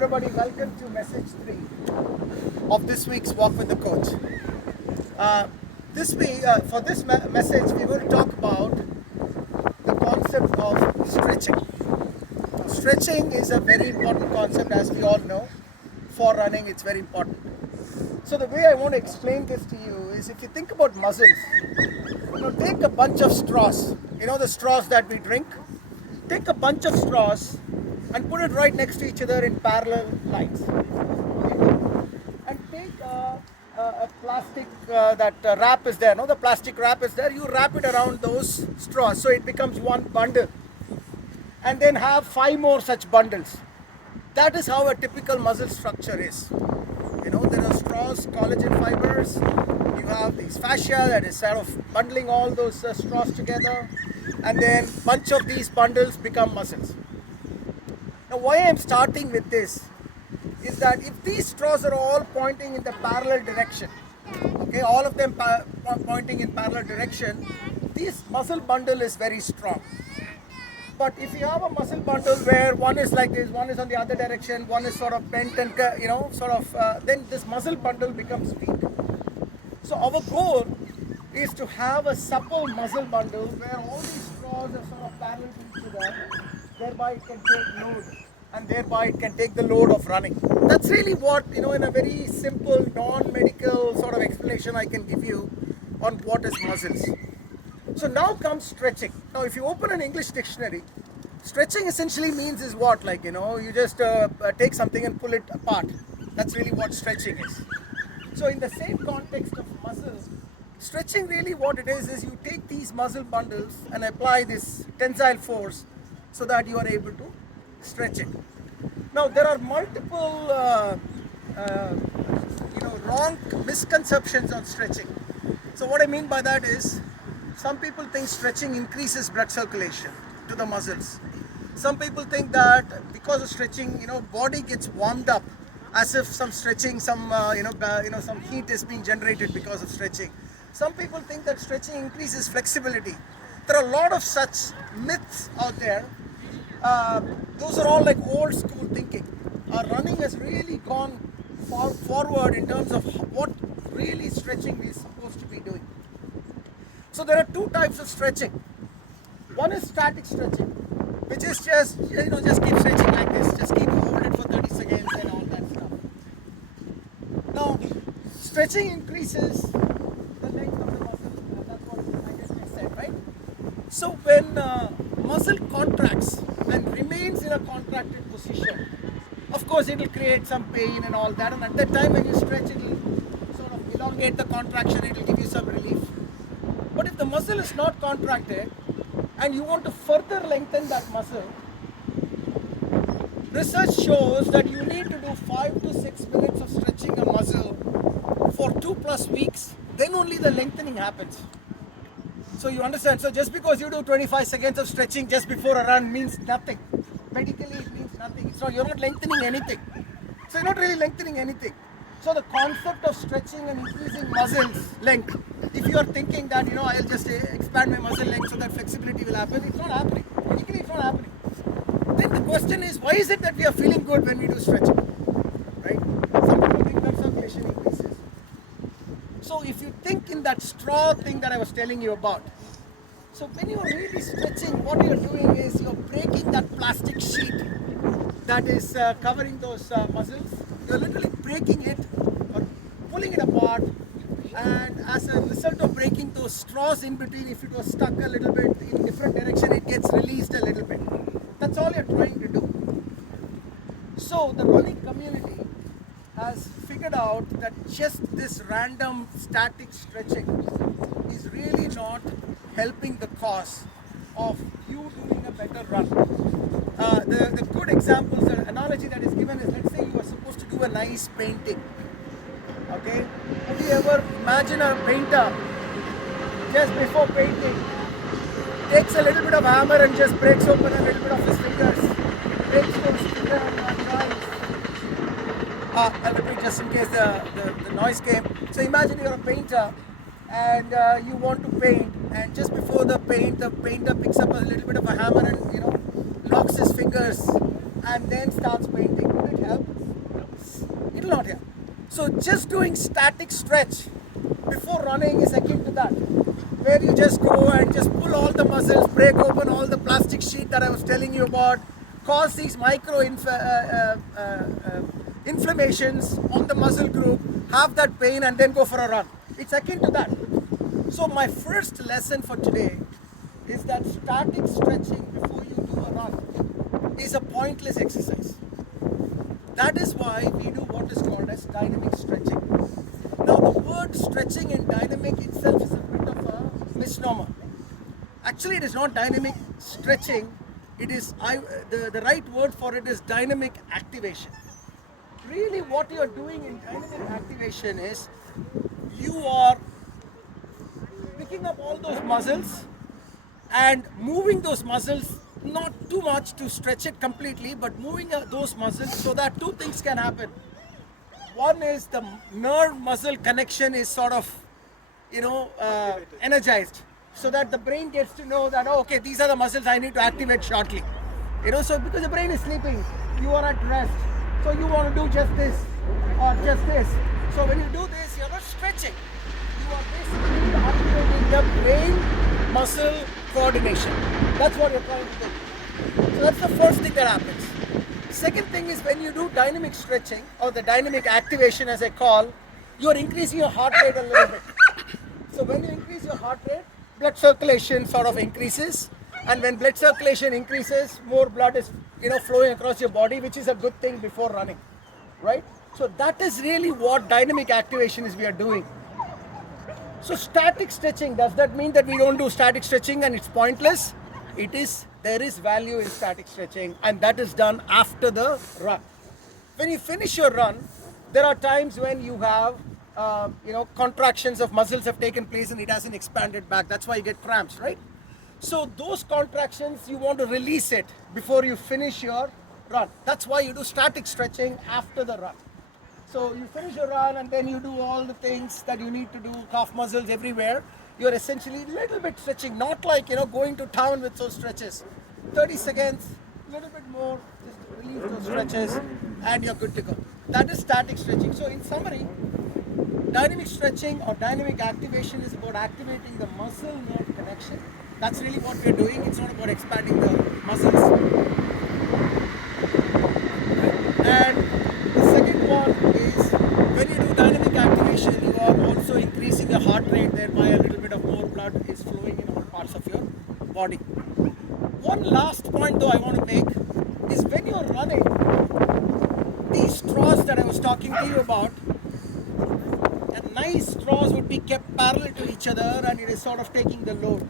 everybody, welcome to message 3 of this week's Walk with the Coach. For this message, we're going to talk about the concept of stretching. Stretching is a very important concept, as we all know. For running, it's very important. So the way I want to explain this to you is, if you think about muscles, take a bunch of straws, the straws that we drink. Take a bunch of straws and put it right next to each other in parallel lines. Okay? And take a plastic wrap is there. The plastic wrap is there. You wrap it around those straws so it becomes one bundle. And then have 5 more such bundles. That is how a typical muscle structure is. There are straws, collagen fibers. You have these fascia that is sort of bundling all those straws together. And then bunch of these bundles become muscles. Now, why I am starting with this is that if these straws are all pointing in the parallel direction, okay, all of them pointing in parallel direction, this muscle bundle is very strong. But if you have a muscle bundle where one is like this, one is on the other direction, one is sort of bent and then this muscle bundle becomes weak. So our goal is to have a supple muscle bundle where all these straws are sort of parallel to each other. Thereby it can take load, and thereby it can take the load of running. That's really what, in a very simple, non-medical sort of explanation I can give you on what is muscles. So now comes stretching. Now if you open an English dictionary, stretching essentially means is what? You just take something and pull it apart. That's really what stretching is. So in the same context of muscles, stretching really what it is you take these muscle bundles and apply this tensile force so that you are able to stretch it. Now there are multiple wrong misconceptions on stretching. So what I mean by that is, some people think stretching increases blood circulation to the muscles. Some people think that because of stretching, body gets warmed up, as if some stretching, some heat is being generated because of stretching. Some people think that stretching increases flexibility. There are a lot of such myths out there. Those are all like old school thinking. Running has really gone forward in terms of what really stretching is supposed to be doing. So there are 2 types of stretching. One is static stretching, which is just keep stretching like this, just keep hold it for 30 seconds and all that stuff. Now, stretching increases the length of the muscle. That's what I just said, right? So when muscle contracts and remains in a contracted position, of course it will create some pain and all that, and at that time when you stretch, it will sort of elongate the contraction, it will give you some relief. But if the muscle is not contracted and you want to further lengthen that muscle, research shows that you need to do 5 to 6 minutes of stretching a muscle for 2+ weeks, then only the lengthening happens. So you understand, so just because you do 25 seconds of stretching just before a run means nothing. Medically it means nothing. So you're not lengthening anything. So you're not really lengthening anything. So the concept of stretching and increasing muscles length, if you are thinking that, I'll just expand my muscle length so that flexibility will happen, it's not happening. Medically it's not happening. Then the question is, why is it that we are feeling good when we do stretching? Right? Some people think blood circulation increases. So if you think in that straw thing that I was telling you about, so when you're really stretching, what you're doing is you're breaking that plastic sheet that is covering those muscles. You're literally breaking it or pulling it apart, and as a result of breaking those straws in between, if it was stuck a little bit in different direction, it gets released a little bit. That's all you're trying to do. So the running community has figured out that just this random static stretching is really not helping the cause of you doing a better run. The good examples, the analogy that is given is, let's say you are supposed to do a nice painting. Okay? Have you ever imagine a painter just before painting takes a little bit of hammer and just breaks open a little bit of his fingers, breaks those fingers and dries. Let me just in case the noise came. So imagine you're a painter and you want to paint, and just before the painter picks up a little bit of a hammer and locks his fingers and then starts painting. Would it help? So just doing static stretch before running is akin to that, where you just go and just pull all the muscles, break open all the plastic sheet that I was telling you about, cause these micro inflammations on the muscle group, have that pain, and then go for a run. It's akin to that. So my first lesson for today is that static stretching before you do a run is a pointless exercise. That is why we do what is called as dynamic stretching. Now the word stretching and dynamic itself is a bit of a misnomer. Actually, it is not dynamic stretching. It is the right word for it is dynamic activation. Really what you are doing in dynamic activation is you are picking up all those muscles and moving those muscles, not too much to stretch it completely, but moving those muscles so that two things can happen. One is the nerve muscle connection is sort of, energized, so that the brain gets to know that, oh, okay, these are the muscles I need to activate shortly. So because the brain is sleeping, you are at rest, so you want to do just this or just this. So when you do this, you're not stretching. You are basically activating the brain muscle coordination. That's what you're trying to do. So that's the first thing that happens. Second thing is when you do dynamic stretching or the dynamic activation as I call, you are increasing your heart rate a little bit. So when you increase your heart rate, blood circulation sort of increases, and when blood circulation increases, more blood is flowing across your body, which is a good thing before running, right? So that is really what dynamic activation is we are doing. So static stretching, does that mean that we don't do static stretching and it's pointless? There is value in static stretching, and that is done after the run. When you finish your run, there are times when you have contractions of muscles have taken place and it hasn't expanded back. That's why you get cramps, right? So those contractions, you want to release it before you finish your run. That's why you do static stretching after the run. So you finish your run and then you do all the things that you need to do, calf muscles everywhere. You're essentially a little bit stretching, not like going to town with those stretches. 30 seconds, a little bit more, just release those stretches and you're good to go. That is static stretching. So in summary, dynamic stretching or dynamic activation is about activating the muscle nerve connection. That's really what we're doing. It's not about expanding the muscles. And the second one is when you do dynamic activation, you are also increasing your heart rate, thereby a little bit of more blood is flowing in all parts of your body. One last point though I want to make is when you're running, these straws that I was talking to you about, nice straws would be kept parallel to each other and it is sort of taking the load.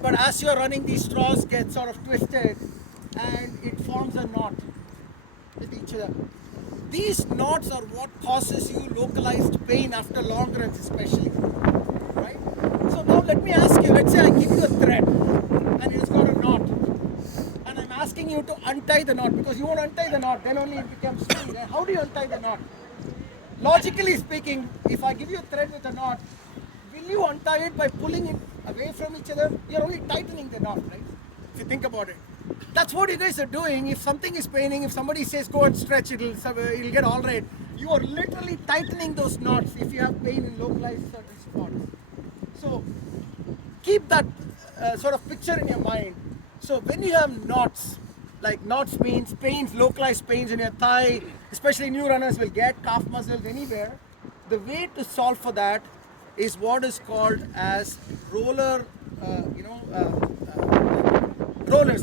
But as you're running, these straws get sort of twisted and it forms a knot with each other. These knots are what causes you localized pain after long runs especially, right? So now let me ask you, let's say I give you a thread and it's got a knot and I'm asking you to untie the knot because you want to untie the knot, then only it becomes free. How do you untie the knot? Logically speaking, if I give you a thread with a knot, will you untie it by pulling it away from each other? You're only tightening the knot, right? If you think about it. That's what you guys are doing. If something is paining, if somebody says go and stretch, it'll get all right. You are literally tightening those knots if you have pain in localized certain spots. So keep that sort of picture in your mind. So when you have knots, like knots means pains, localized pains in your thigh, especially new runners will get calf muscles anywhere. The way to solve for that is what is called as rollers.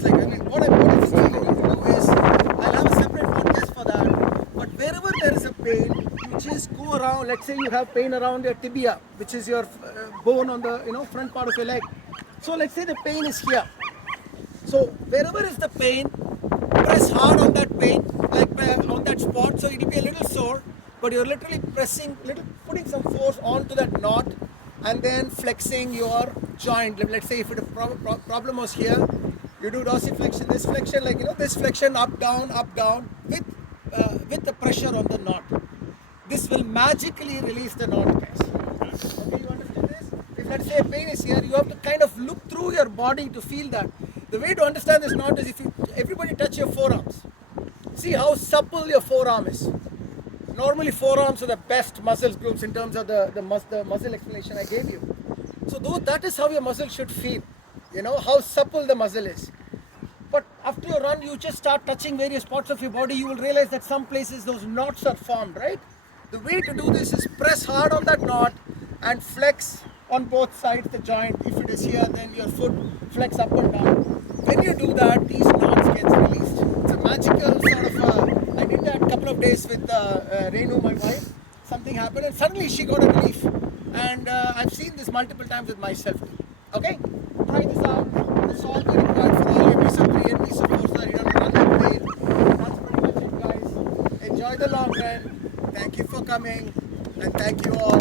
Like what I'm saying you to do is, I'll have a separate podcast for that. But wherever there is a pain, you just go around. Let's say you have pain around your tibia, which is your bone on the front part of your leg. So let's say the pain is here. So wherever is the pain, press hard on that pain, like on that spot, so it will be a little sore, but you're literally putting some force onto that knot and then flexing your joint. Let's say if the problem was here, you do dorsiflexion, this flexion, this flexion up down with the pressure on the knot. This will magically release the knot, guys. Okay, you understand this? If let's say pain is here, you have to kind of look through your body to feel that. The way to understand this knot is if everybody touch your forearms. See how supple your forearm is. Normally forearms are the best muscle groups in terms of the muscle explanation I gave you. So that is how your muscle should feel, how supple the muscle is. But after you run, you just start touching various parts of your body, you will realize that some places those knots are formed, right? The way to do this is press hard on that knot and flex on both sides the joint. If it is here, then your foot flex up and down. When you do that, these knots get released. It's a magical sort of, I did that a couple of days with Renu, my wife. Something happened and suddenly she got a relief. And I've seen this multiple times with myself too. Okay? Try this out. That's all we required for all your piece of 3 and piece of 4 so that you don't run that way. That's pretty much it, guys. Enjoy the long run. Thank you for coming. And thank you all.